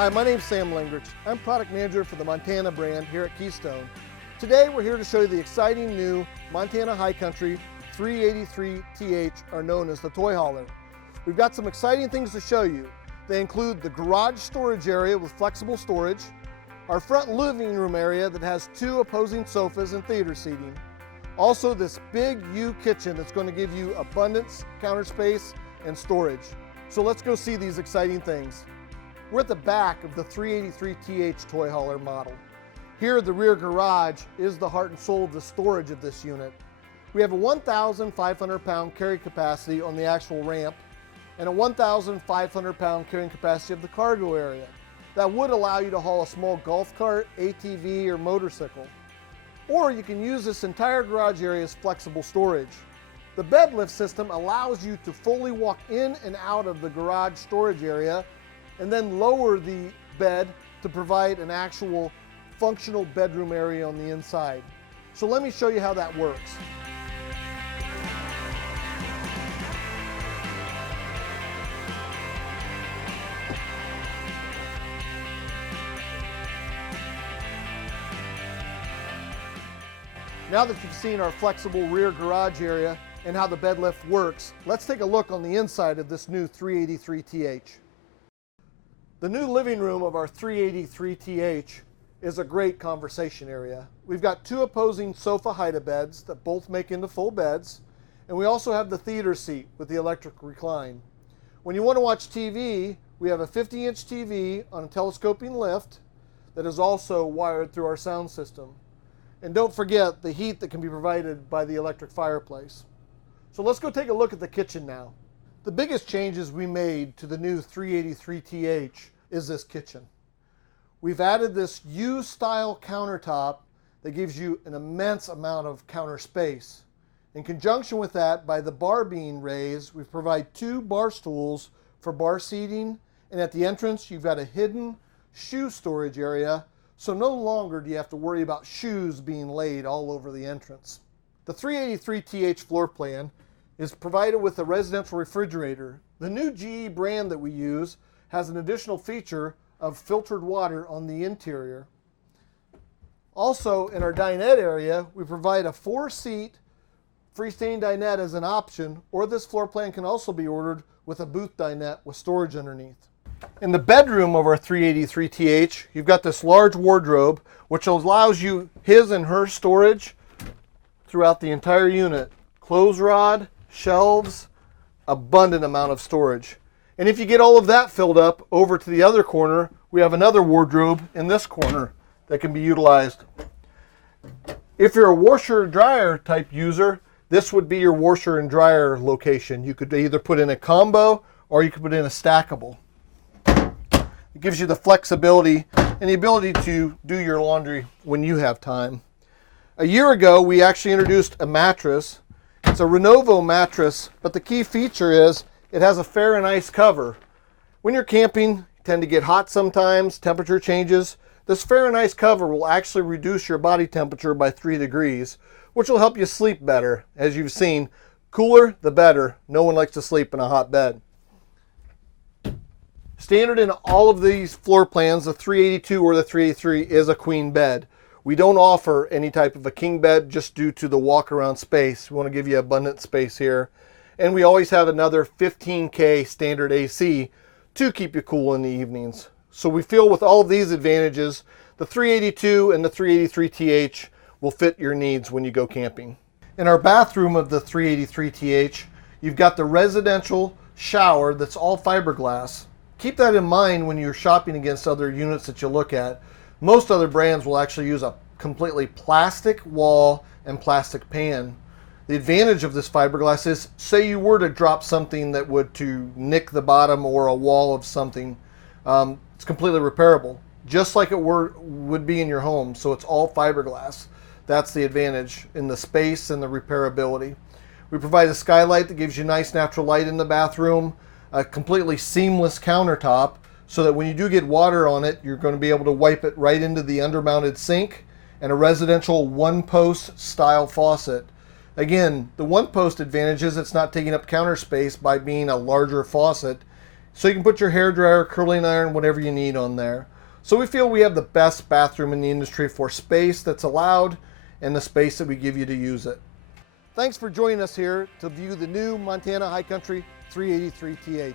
Hi, my name's Sam Lingrich. I'm product manager for the Montana brand here at Keystone. Today we're here to show you the exciting new Montana High Country 383TH, or known as the toy hauler. We've got some exciting things to show you. They include the garage storage area with flexible storage, our front living room area that has 2 opposing sofas and theater seating. Also this big U kitchen that's going to give you abundance, counter space, and storage. So let's go see these exciting things. We're at the back of the 383TH toy hauler model. Here, the rear garage is the heart and soul of the storage of this unit. We have a 1,500 pound carry capacity on the actual ramp and a 1,500 pound carrying capacity of the cargo area. That would allow you to haul a small golf cart, ATV, or motorcycle. Or you can use this entire garage area as flexible storage. The bed lift system allows you to fully walk in and out of the garage storage area and then lower the bed to provide an actual functional bedroom area on the inside. So let me show you how that works. Now that you've seen our flexible rear garage area and how the bed lift works, let's take a look on the inside of this new 383TH. The new living room of our 383TH is a great conversation area. We've got 2 opposing sofa hide-a-beds that both make into full beds, and we also have the theater seat with the electric recline. When you want to watch TV, we have a 50-inch TV on a telescoping lift that is also wired through our sound system. And don't forget the heat that can be provided by the electric fireplace. So let's go take a look at the kitchen now. The biggest changes we made to the new 383TH is this kitchen. We've added this U-style countertop that gives you an immense amount of counter space. In conjunction with that, by the bar being raised, we provide 2 bar stools for bar seating, and at the entrance you've got a hidden shoe storage area, so no longer do you have to worry about shoes being laid all over the entrance. The 383TH floor plan is provided with a residential refrigerator. The new GE brand that we use has an additional feature of filtered water on the interior. Also, in our dinette area, we provide a 4-seat freestanding dinette as an option, or this floor plan can also be ordered with a booth dinette with storage underneath. In the bedroom of our 383TH, you've got this large wardrobe, which allows you his and her storage throughout the entire unit. Clothes rod, shelves, abundant amount of storage. And if you get all of that filled up over to the other corner, we have another wardrobe in this corner that can be utilized. If you're a washer and dryer type user, this would be your washer and dryer location. You could either put in a combo or you could put in a stackable. It gives you the flexibility and the ability to do your laundry when you have time. A year ago, we actually introduced a mattress. It's a Renovo mattress, but the key feature is it has a fair and ice cover. When you're camping, you tend to get hot sometimes, temperature changes. This fair and ice cover will actually reduce your body temperature by 3 degrees, which will help you sleep better. As you've seen, cooler the better. No one likes to sleep in a hot bed. Standard in all of these floor plans, the 382 or the 383 is a queen bed. We don't offer any type of a king bed just due to the walk around space. We want to give you abundant space here. And we always have another 15K standard AC to keep you cool in the evenings. So we feel with all of these advantages, the 382 and the 383TH will fit your needs when you go camping. In our bathroom of the 383TH, you've got the residential shower that's all fiberglass. Keep that in mind when you're shopping against other units that you look at. Most other brands will actually use a completely plastic wall and plastic pan. The advantage of this fiberglass is, say you were to drop something that would to nick the bottom or a wall of something, it's completely repairable, just like it would be in your home. So it's all fiberglass. That's the advantage in the space and the repairability. We provide a skylight that gives you nice natural light in the bathroom, a completely seamless countertop, so that when you do get water on it, you're going to be able to wipe it right into the undermounted sink, and a residential 1-post style faucet. Again, the 1-post advantage is it's not taking up counter space by being a larger faucet. So you can put your hairdryer, curling iron, whatever you need on there. So we feel we have the best bathroom in the industry for space that's allowed and the space that we give you to use it. Thanks for joining us here to view the new Montana High Country 383TH.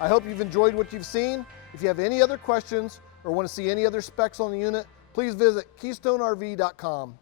I hope you've enjoyed what you've seen. If you have any other questions or want to see any other specs on the unit, please visit KeystoneRV.com.